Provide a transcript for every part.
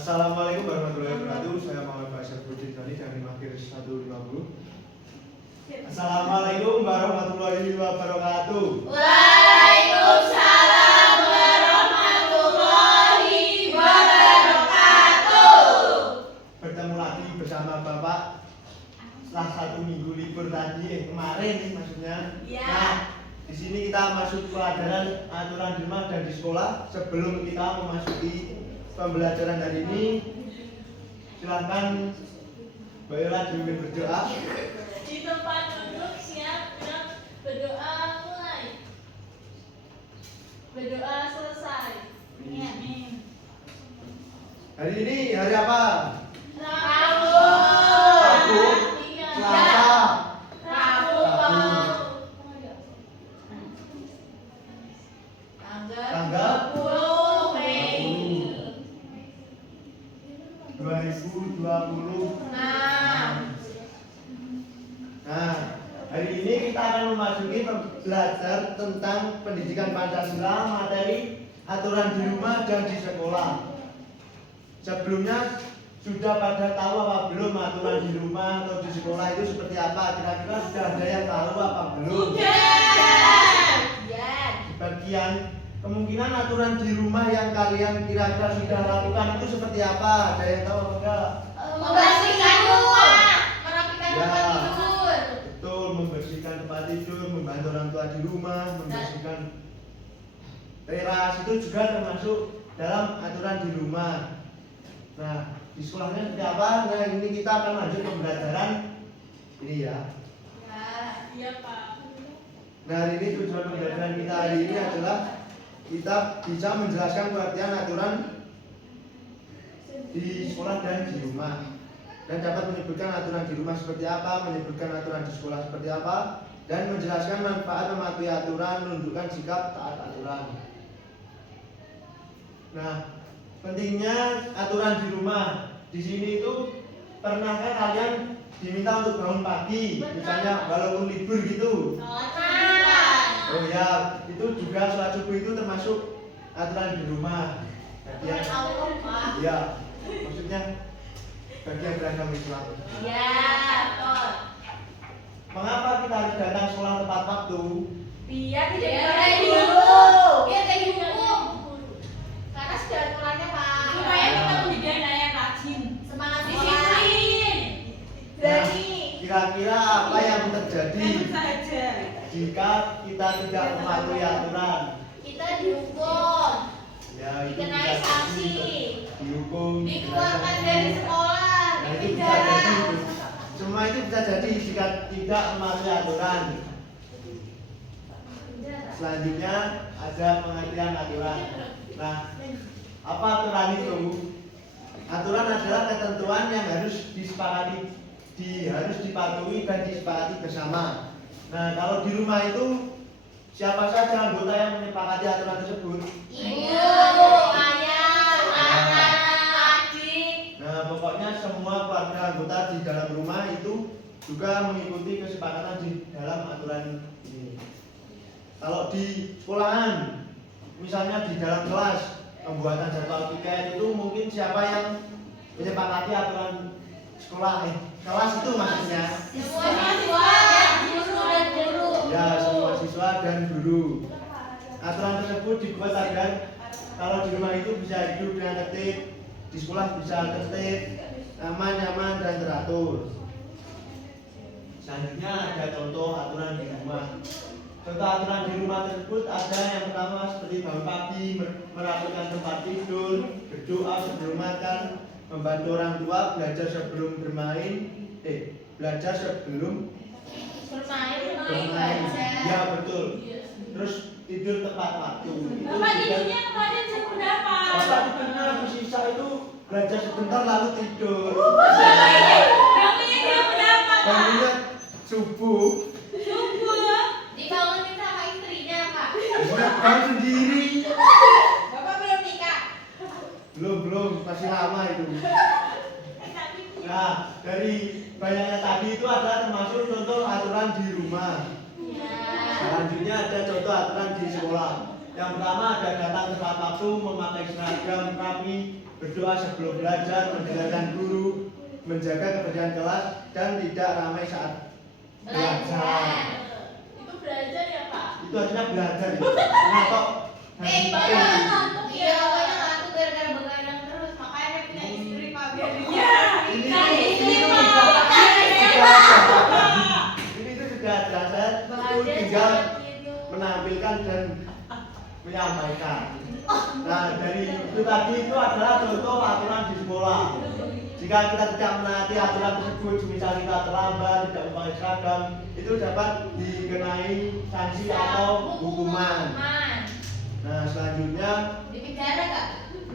Assalamualaikum warahmatullahi wabarakatuh. Saya Muhammad Faisal Budin dari Makir 150. Assalamualaikum warahmatullahi wabarakatuh. Waalaikumsalam warahmatullahi wabarakatuh. Bertemu lagi bersama Bapak setelah 1 minggu libur tadi, kemarin maksudnya. Ya. Nah, di sini kita masuk pelajaran aturan di rumah dan di sekolah. Sebelum kita memasuki pembelajaran hari ini, silahkan Mbak Yola dipimpin berdoa. Di tempat duduk siap dan berdoa mulai. Berdoa selesai. Amin. Hari ini hari apa? Rabu. Rabu. Iya. Selasa. Rabu. Tanggal 20 Mei 2020. Nah, Nah, hari ini kita akan memasuki belajar tentang pendidikan Pancasila, materi aturan di rumah dan di sekolah. Sebelumnya sudah pada tahu apa belum aturan di rumah atau di sekolah itu seperti apa? Kira-kira sudah ada yang tahu apa belum? Sebagian kemungkinan aturan di rumah yang kalian kira-kira sudah lakukan itu seperti apa? Ada yang tahu apa enggak? membersihkan rumah, merapikan Ya. tempat tidur. Betul, membersihkan tempat tidur, membantu orang tua di rumah, membersihkan teras itu juga termasuk dalam aturan di rumah. Nah, di sekolahnya seperti apa? Nah, ini kita akan lanjut pembelajaran ini ya. Ya, iya Pak. Nah, hari ini tujuan pembelajaran kita hari ini adalah kita bisa menjelaskan pengertian aturan di sekolah dan di rumah, dan dapat menyebutkan aturan di rumah seperti apa, menyebutkan aturan di sekolah seperti apa, dan menjelaskan manfaat mematuhi aturan, menunjukkan sikap taat aturan. Nah, pentingnya aturan di rumah. Di sini itu pernahkah kalian diminta untuk bangun pagi, misalnya walaupun libur gitu? Oh ya, itu juga sholat subuh itu termasuk aturan di rumah. Bagian, ya, maksudnya bagian beragama Islam. Ya, betul. Mengapa kita harus datang sekolah tepat waktu? Biar tidak dihukum. Biar tidak dihukum. Karena sudah aturannya Pak. Supaya kita menjadi anak yang rajin, semangat disiplin, berani. Kira-kira apa yang terjadi Saja. jika kita tidak mematuhi aturan? Kita dihukum, Ya, itu dikenai bisa sanksi, jadi dihukum, dikeluarkan dari sekolah, Nah, itu bisa dipenjara. jadi. Semua itu bisa jadi jika tidak mematuhi aturan. Selanjutnya ada pengertian aturan. Nah, apa aturan itu? Aturan adalah ketentuan yang harus disepakati, harus dipatuhi dan disepakati bersama. Nah, kalau di rumah itu siapa saja anggota yang menyepakati aturan tersebut? Ibu, ayah, anak, adik. Nah, pokoknya semua keluarga anggota di dalam rumah itu juga mengikuti kesepakatan di dalam aturan ini. Kalau di sekolahan, misalnya di dalam kelas, pembuatan jadwal piket itu mungkin siapa yang menyepakati aturan sekolah, kelas itu maksudnya. Semua siswa, guru dan guru. Ya, semua siswa dan guru. Aturan tersebut dibuat agar kalau di rumah itu bisa hidup dengan tertib, di sekolah bisa tertib, aman, nyaman, dan teratur. Selanjutnya ada contoh aturan di rumah. Contoh aturan di rumah tersebut ada yang pertama seperti bangun pagi, merapikan tempat tidur, berdoa sebelum makan, membantu orang tua, belajar sebelum bermain, belajar sebelum bermain. Ya betul. Terus tidur tepat waktu. Bapak tidurnya kemarin jam berapa? Bapak tidurnya sisa itu belajar sebentar lalu tidur. Bangunnya jam berapa? Bangunnya subuh. Subuh. Dibangunin sama istrinya Pak. Bangun sendiri. Bapak belum nikah. Belum, masih lama itu. Nah, dari banyaknya tadi itu ada termasuk contoh aturan di rumah. Ya. Selanjutnya ada contoh aturan di sekolah. Yang pertama ada datang tepat waktu. waktu, memakai seragam rapi, berdoa sebelum belajar, mendengarkan guru, menjaga kebersihan kelas, dan tidak ramai saat belajar. Itu belajar ya Pak? Itu artinya belajar itu. Nah kok Banyak ngantuk ya. Banyak ngantuk gara-gara begadang terus. Makanya dia punya istri Pak biar dia. Ini tuh sudah dasar, itu tinggal menampilkan dan menyampaikan. Nah dari itu tadi itu adalah contoh aturan di sekolah. Jika kita tidak menaati aturan tersebut, misal kita terlambat, tidak memakai seragam, itu dapat dikenai sanksi atau hukuman. Nah selanjutnya Di penjara nggak?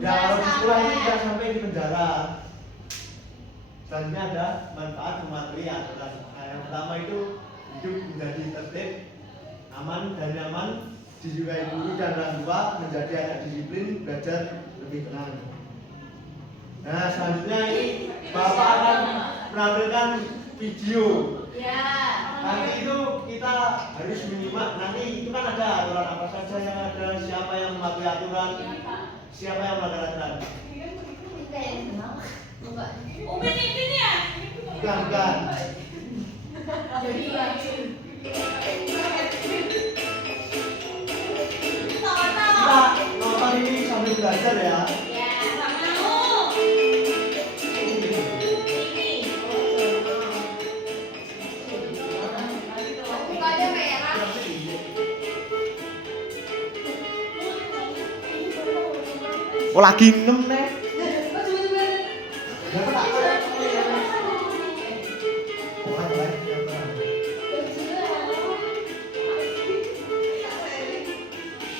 ya kalau di sekolah ini tidak sampai di penjara. Selanjutnya ada manfaat mematuhi aturan. Nah, yang pertama itu hidup menjadi tertib, aman dan nyaman, disukai guru dan orang tua, menjadi anak disiplin, belajar lebih tenang. Nah selanjutnya ini Bapak akan menampilkan video. Ya. Nanti itu kita harus menyimak. Nanti itu kan ada aturan apa saja yang ada, siapa yang mematuhi aturan, siapa yang melanggar aturan. Upin ya? Bukan. Jadi Kita nonton ini sambil belajar ya. ya, mau. Bukanya merah. Oh lagi 6 nih.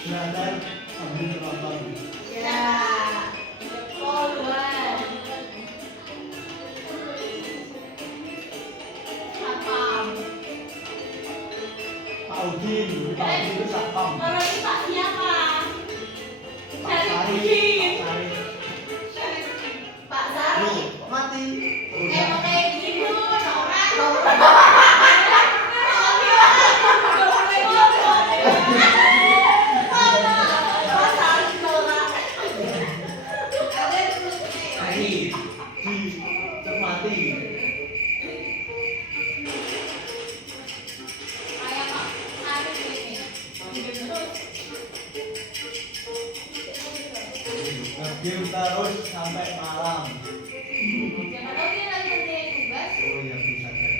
Belajar sambil nonton. Ya. Keluar. Satpam. Pak Udin itu satpam. Kalau ini Pak siapa? Pak Sari. Pak Sari. Loh, kok mati. Pakai gitu, Nora. Dicermati. Kayak Pak Sari ini. Game terus sampai malam. Siapa tahu dia lagi ngerjain tugas. Oh ya bisa jadi.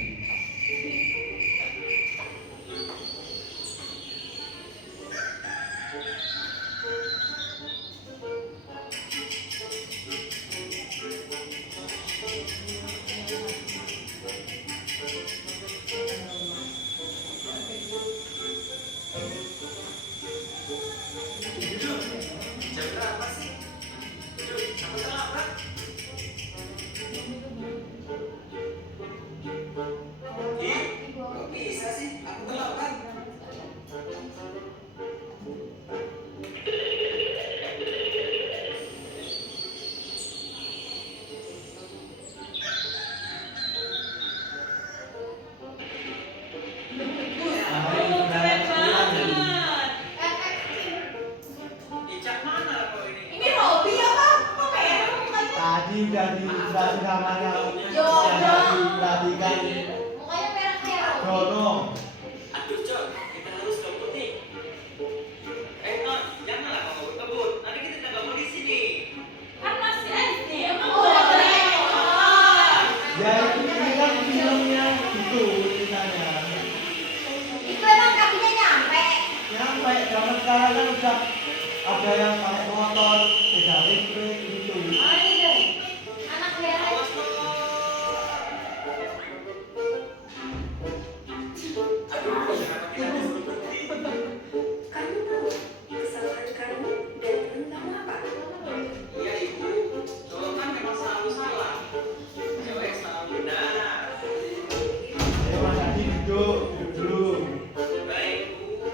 Ini Robi apa? Kok merah mukanya? Tadi udah dijelasin sama yang Jono. diperhatikan. Mukanya merah kayak Robi. Jono. Aduh, Cok, kita harus kebut nih. Non, janganlah kamu kebut. Nanti kita tidak gabung di sini. Kan masih SD. Emang Oh, boleh. Ya ini kan filmnya gitu ceritanya. Itu emang kakinya nyampe. Nyampe zaman sekarang kan udah ada yang pakai motor, tidak listrik gitu. Oh ini dari anak merah. Awas lo. Aduh, kenapa kita disuruh berhenti? Kamu tahu kesalahan kamu dan teman kamu apa? Iya, Ibu. Cowok kan memang selalu salah. Cewek selalu benar. Ayo Mas Adi duduk dulu. Baik, Bu.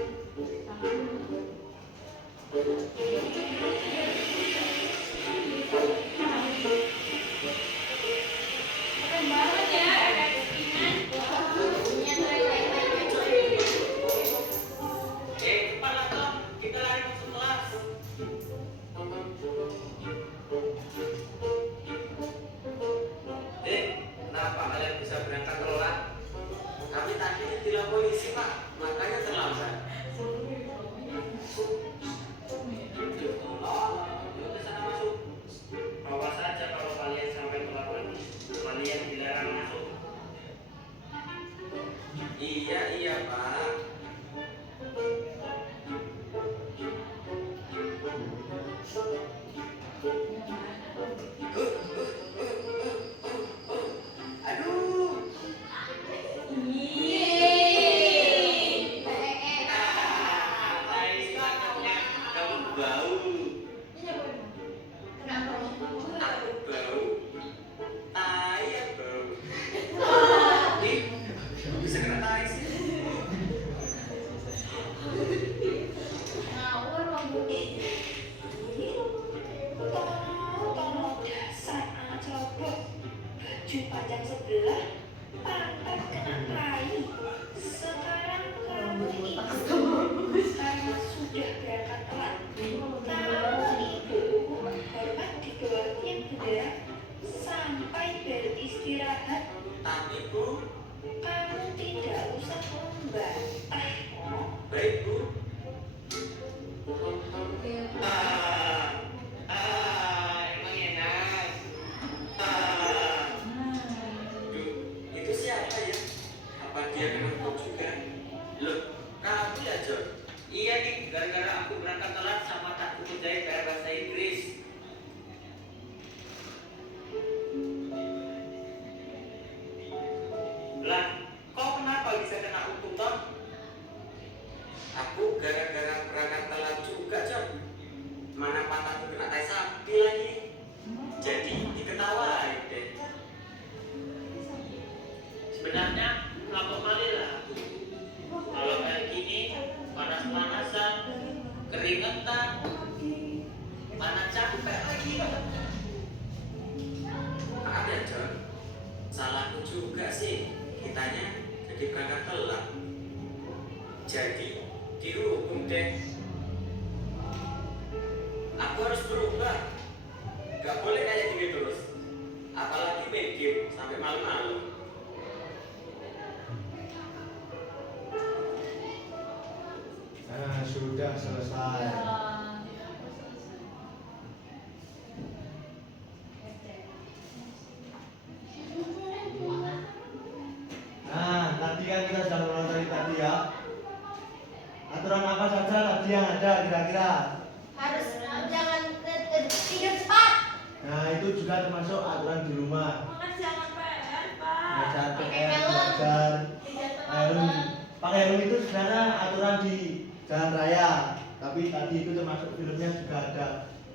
ada kira-kira? Harus jangan tidur cepat. Nah, itu juga termasuk aturan di rumah. Jangan PR, Belajar Pakai PR, helm. belajar Tidak helm. terlambat. Pakai helm itu sebenarnya aturan di jalan raya. Tapi tadi itu termasuk filmnya juga ada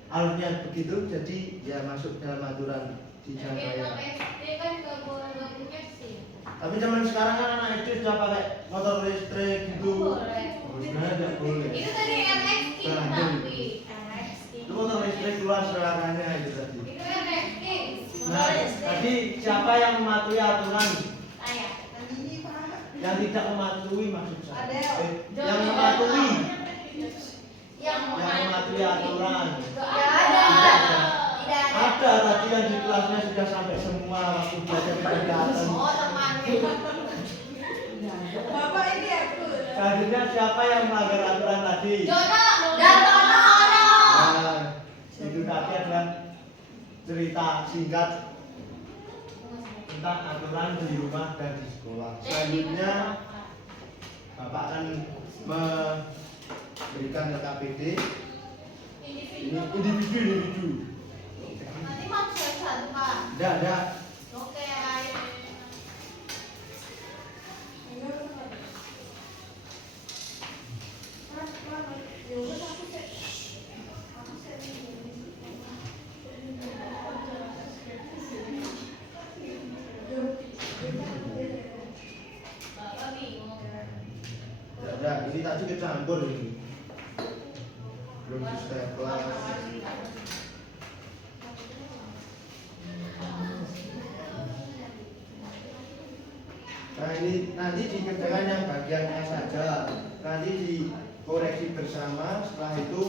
alurnya begitu, jadi ya masuk dalam aturan di jalan raya. SD kan nggak punya sih. Tapi zaman sekarang kan anak SD sudah pakai motor listrik gitu. Boleh. Sebenarnya tidak boleh. Itu tadi RX King tapi RX King. Itu motor listrik keluar suaranya itu tadi. Itu RX King. Nah, tadi siapa yang mematuhi aturan? Saya. Yang tidak mematuhi maksud saya. Ada. Yang mematuhi. Yang Mematuhi aturan. Tidak ada. Tidak ada. Ada tadi yang di kelasnya sudah sampai semua waktu belajar kegiatan. Oh teman. Bapak ini aku. Selanjutnya siapa yang melanggar aturan tadi? Jono dan Tono. Nah, itu tadi adalah cerita singkat tentang aturan di rumah dan di sekolah. Selanjutnya Bapak akan memberikan LKPD. Ini individu. Nanti mau satu Pak. Ada. Oke, ayo. Bapak bingung. Ada. Ini tadi kecampur ini. Belum di stapler. Nah ini nanti dikerjakan yang bagiannya saja. Nanti dikoreksi bersama. Setelah itu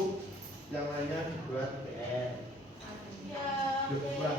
yang lainnya dibuat PR. Dibuat.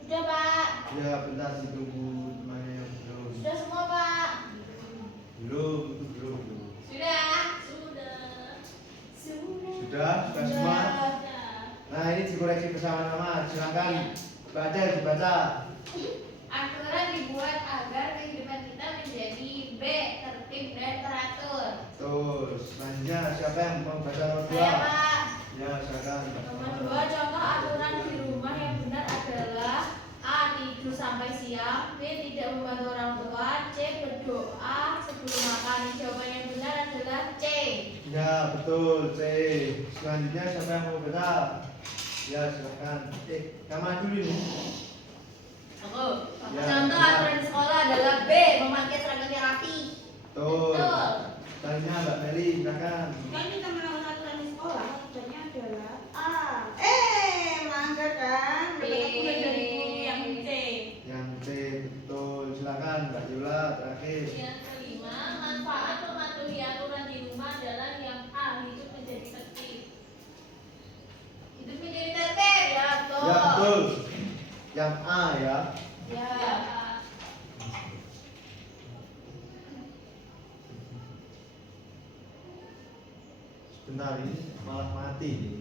Sudah Pak. Ya bentar ditunggu temannya yang belum. Sudah semua Pak. Belum, itu belum. Sudah. Sudah semua. Nah ini dikoreksi bersama-sama. Silakan dibaca. Aturan dibuat agar kehidupan kita menjadi B, tertib dan teratur. Terus selanjutnya siapa yang mau baca nomor 2? Saya Pak. Ya silakan. Nomor 2, contoh aturan di rumah yang benar adalah A. Tidur sampai siang, B. Tidak membantu orang tua, C. Berdoa sebelum makan. Jawaban yang benar adalah C. Ya betul C. Selanjutnya siapa yang mau baca? Ya silakan. Yang maju dulu. Aku. Ya, Contoh benar. aturan di sekolah adalah B. Memakai seragamnya rapi. Betul. Betul. Selanjutnya Mbak Meli silakan. Kan kita melakukan aturan di sekolah. Aturannya adalah A. Melanggar kan? B. Dapat aku dari guru yang C. Yang C betul. Silakan Mbak Yula terakhir. Yang kelima, manfaat mematuhi aturan di rumah adalah yang A. Hidup menjadi tertib. Hidup menjadi tertib. Ya betul. Ya betul. Yang A ya. Ya. Sebentar ini malah mati nih.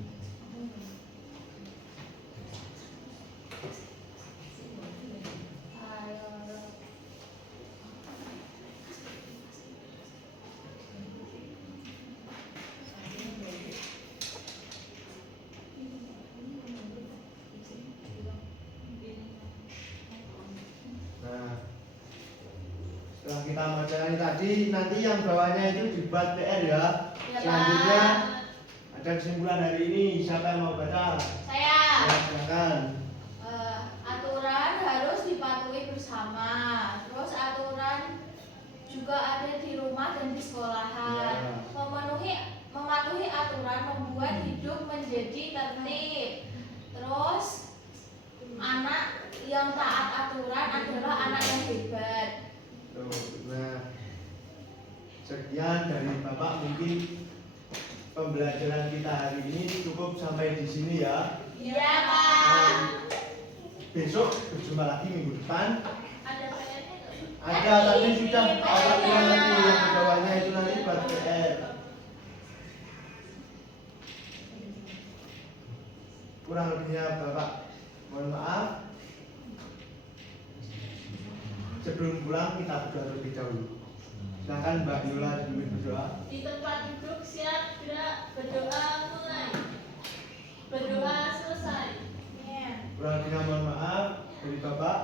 Nah, setelah kita membaca tadi, nanti yang bawahnya itu dibuat PR ya. Ya, Selanjutnya Pak. ada kesimpulan hari ini. Siapa yang mau baca? Saya. Ya, silakan. Aturan harus dipatuhi bersama. bersama. Terus aturan juga ada di rumah dan di sekolahan. Mematuhi aturan membuat hidup menjadi tertib. Terus anak yang taat aturan adalah anak yang hebat. Nah, sekian dari Bapak, mungkin pembelajaran kita hari ini cukup sampai di sini ya. Iya, Pak. Besok berjumpa lagi minggu depan. Ada PR-nya nggak? Ada tadi sudah Bapak bilang nanti yang di bawahnya itu nanti buat PR. Kurang lebihnya Bapak mohon maaf. Sebelum pulang kita berdoa terlebih dahulu. Silakan Mbak Yola dulu berdoa. Di tempat duduk siap gerak, berdoa mulai, berdoa selesai. Kurang lebihnya mohon maaf dari Bapak.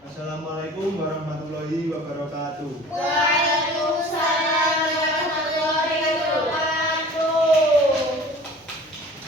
Assalamualaikum warahmatullahi wabarakatuh.